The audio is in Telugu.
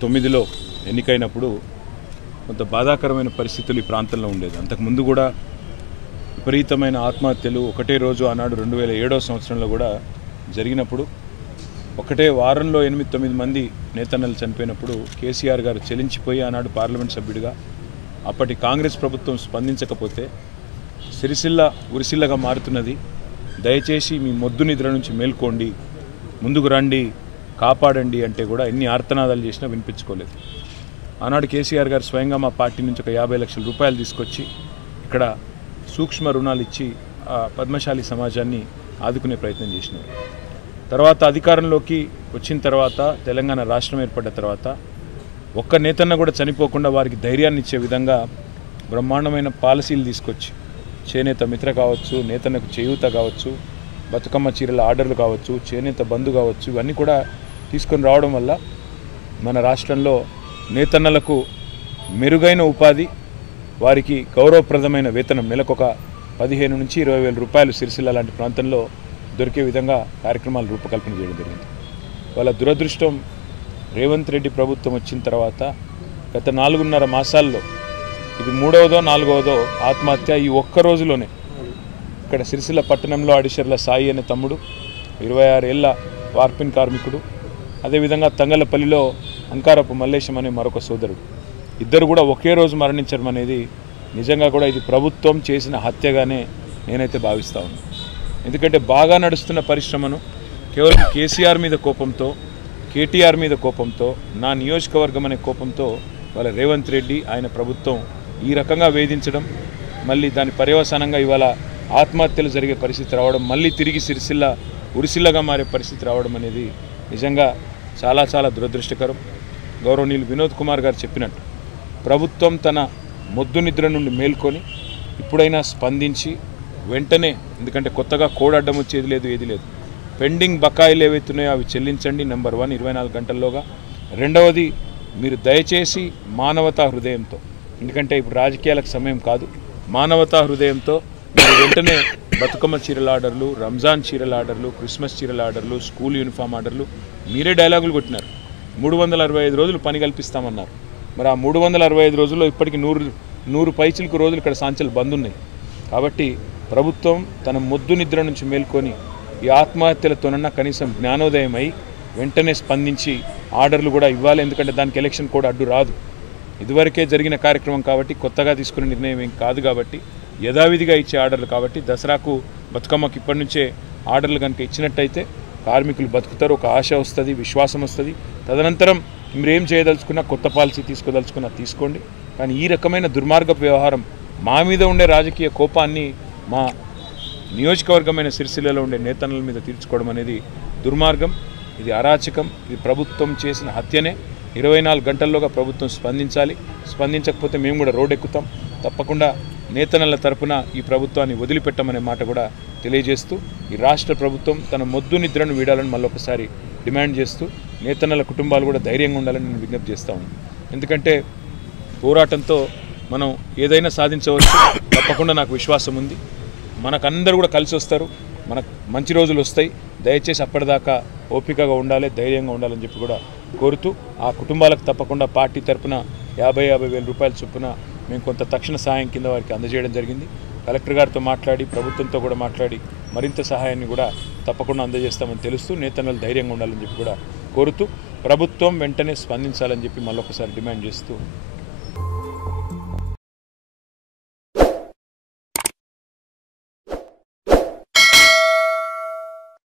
2009లో ఎన్నికైనప్పుడు కొంత బాధాకరమైన పరిస్థితులు ఈ ప్రాంతంలో ఉండేది. అంతకుముందు కూడా విపరీతమైన ఆత్మహత్యలు ఒకటే రోజు ఆనాడు 2007వ సంవత్సరంలో కూడా జరిగినప్పుడు ఒకటే వారంలో 8-9 మంది నేతన్నలు చనిపోయినప్పుడు కేసీఆర్ గారు చెలించిపోయి ఆనాడు పార్లమెంట్ సభ్యుడిగా అప్పటి కాంగ్రెస్ ప్రభుత్వం స్పందించకపోతే సిరిసిల్ల ఉరిసిల్లగా మారుతున్నది, దయచేసి మీ మొద్దు నిద్ర నుంచి మేల్కోండి, ముందుకు రండి, కాపాడండి అంటే కూడా ఎన్ని ఆర్తనాదాలు చేసినా వినిపించుకోలేదు. ఆనాడు కేసీఆర్ గారు స్వయంగా మా పార్టీ నుంచి ఒక 50 లక్షల రూపాయలు తీసుకొచ్చి ఇక్కడ సూక్ష్మ రుణాలు ఇచ్చి ఆ పద్మశాలి సమాజాన్ని ఆదుకునే ప్రయత్నం చేసినారు. తర్వాత అధికారంలోకి వచ్చిన తర్వాత తెలంగాణ రాష్ట్రం ఏర్పడ్డ తర్వాత ఒక్క నేతన్న కూడా చనిపోకుండా వారికి ధైర్యాన్ని ఇచ్చే విధంగా బ్రహ్మాండమైన పాలసీలు తీసుకొచ్చి చేనేత మిత్ర కావచ్చు, నేతన్నకు చేయూత కావచ్చు, బతుకమ్మ చీరల ఆర్డర్లు కావచ్చు, చేనేత బంధు కావచ్చు, ఇవన్నీ కూడా తీసుకొని రావడం వల్ల మన రాష్ట్రంలో నేతన్నలకు మెరుగైన ఉపాధి, వారికి గౌరవప్రదమైన వేతనం నెలకొక 15 నుంచి 20 వేల రూపాయలు సిరిసిల్ల లాంటి ప్రాంతంలో దొరికే విధంగా కార్యక్రమాలు రూపకల్పన చేయడం జరిగింది. వాళ్ళ దురదృష్టం రేవంత్ రెడ్డి ప్రభుత్వం వచ్చిన తర్వాత గత 4.5 మాసాల్లో ఇది 3వదో 4వదో ఆత్మహత్య ఈ ఒక్క రోజులోనే. ఇక్కడ సిరిసిల్ల పట్టణంలో అడిషర్ల సాయి అనే తమ్ముడు, 26 ఏళ్ల వార్పిన్ కార్మికుడు, అదేవిధంగా తంగలపల్లిలో అంకారపు మల్లేశం అనే మరొక సోదరుడు, ఇద్దరు కూడా ఒకే రోజు మరణించడం అనేది నిజంగా కూడా ఇది ప్రభుత్వం చేసిన హత్యగానే నేనైతే భావిస్తా ఉన్నాను. ఎందుకంటే బాగా నడుస్తున్న పరిశ్రమను కేవలం కేసీఆర్ మీద కోపంతో, కేటీఆర్ మీద కోపంతో, నా నియోజకవర్గం అనే కోపంతో వాళ్ళ రేవంత్ రెడ్డి ఆయన ప్రభుత్వం ఈ రకంగా వేధించడం, మళ్ళీ దాని పర్యవసానంగా ఇవాళ ఆత్మహత్యలు జరిగే పరిస్థితి రావడం, మళ్ళీ తిరిగి సిరిసిల్ల ఉరిసిల్లగా మారే పరిస్థితి రావడం అనేది నిజంగా చాలా చాలా దురదృష్టకరం. గౌరవనీయులు వినోద్ కుమార్ గారు చెప్పినట్టు ప్రభుత్వం తన మొద్దు నిద్ర నుండి మేల్కొని ఇప్పుడైనా స్పందించి వెంటనే, ఎందుకంటే కొత్తగా కోడ్ అడ్డం వచ్చేది లేదు, ఏది లేదు, పెండింగ్ బకాయిలు ఏవైతున్నాయో అవి చెల్లించండి. నెంబర్ 1 24 గంటల్లోగా. రెండవది, మీరు దయచేసి మానవతా హృదయంతో, ఎందుకంటే ఇప్పుడు రాజకీయాలకు సమయం కాదు, మానవతా హృదయంతో మీరు వెంటనే బతుకమ్మ చీరల ఆర్డర్లు, రంజాన్ చీరల ఆర్డర్లు, క్రిస్మస్ చీరల ఆర్డర్లు, స్కూల్ యూనిఫామ్ ఆర్డర్లు మీరే డైలాగులు కొట్టినారు. 365 రోజులు పని కల్పిస్తామన్నారు. మరి ఆ 365 రోజుల్లో ఇప్పటికి 100 పైచిలకు రోజులు ఇక్కడ సాంచలు బంద్ ఉన్నాయి. కాబట్టి ప్రభుత్వం తన మొద్దు నిద్ర నుంచి మేల్కొని ఈ ఆత్మహత్యలతోనన్నా కనీసం జ్ఞానోదయమై వెంటనే స్పందించి ఆర్డర్లు కూడా ఇవ్వాలి. ఎందుకంటే దానికి ఎలక్షన్ కూడా అడ్డు రాదు. ఇదివరకే జరిగిన కార్యక్రమం కాబట్టి, కొత్తగా తీసుకునే నిర్ణయం ఏం కాదు కాబట్టి, యథావిధిగా ఇచ్చే ఆర్డర్లు కాబట్టి దసరాకు బతుకమ్మకి ఇప్పటి నుంచే ఆర్డర్లు కనుక ఇచ్చినట్టయితే కార్మికులు బతుకుతారు, ఒక ఆశ వస్తుంది, విశ్వాసం వస్తుంది. తదనంతరం మీరేం చేయదలుచుకున్నా, కొత్త పాలసీ తీసుకోదలుచుకున్నా తీసుకోండి. కానీ ఈ రకమైన దుర్మార్గపు వ్యవహారం, మా మీద ఉండే రాజకీయ కోపాన్ని మా నియోజకవర్గమైన సిరిసిల్లలో ఉండే నేతన్నల మీద తీర్చుకోవడం అనేది దుర్మార్గం, ఇది అరాచకం, ఇది ప్రభుత్వం చేసిన హత్యనే. 24 గంటల్లోగా ప్రభుత్వం స్పందించాలి. స్పందించకపోతే మేము కూడా రోడ్ ఎక్కుతాం. తప్పకుండా నేతన్నల తరపున ఈ ప్రభుత్వాన్ని వదిలిపెట్టమనే మాట కూడా తెలియజేస్తూ, ఈ రాష్ట్ర ప్రభుత్వం తన మొద్దు నిద్రను వీడాలని మళ్ళొకసారి డిమాండ్ చేస్తూ, నేతన్నల కుటుంబాలు కూడా ధైర్యంగా ఉండాలని నేను విజ్ఞప్తి చేస్తా ఉన్నాను. ఎందుకంటే పోరాటంతో మనం ఏదైనా సాధించవచ్చు, తప్పకుండా నాకు విశ్వాసం ఉంది. మనకందరూ కూడా కలిసి వస్తారు, మనకు మంచి రోజులు వస్తాయి. దయచేసి అప్పటిదాకా ఓపికగా ఉండాలి, ధైర్యంగా ఉండాలని చెప్పి కూడా కోరుతూ, ఆ కుటుంబాలకు తప్పకుండా పార్టీ తరఫున 50 వేల రూపాయల చొప్పున మేము కొంత తక్షణ సహాయం కింద వారికి అందజేయడం జరిగింది. కలెక్టర్ గారితో మాట్లాడి, ప్రభుత్వంతో కూడా మాట్లాడి మరింత సహాయాన్ని కూడా తప్పకుండా అందజేస్తామని తెలుస్తూ, నేతన్నలు ధైర్యంగా ఉండాలని చెప్పి కూడా కోరుతూ, ప్రభుత్వం వెంటనే స్పందించాలని చెప్పి మళ్ళొకసారి డిమాండ్ చేస్తూ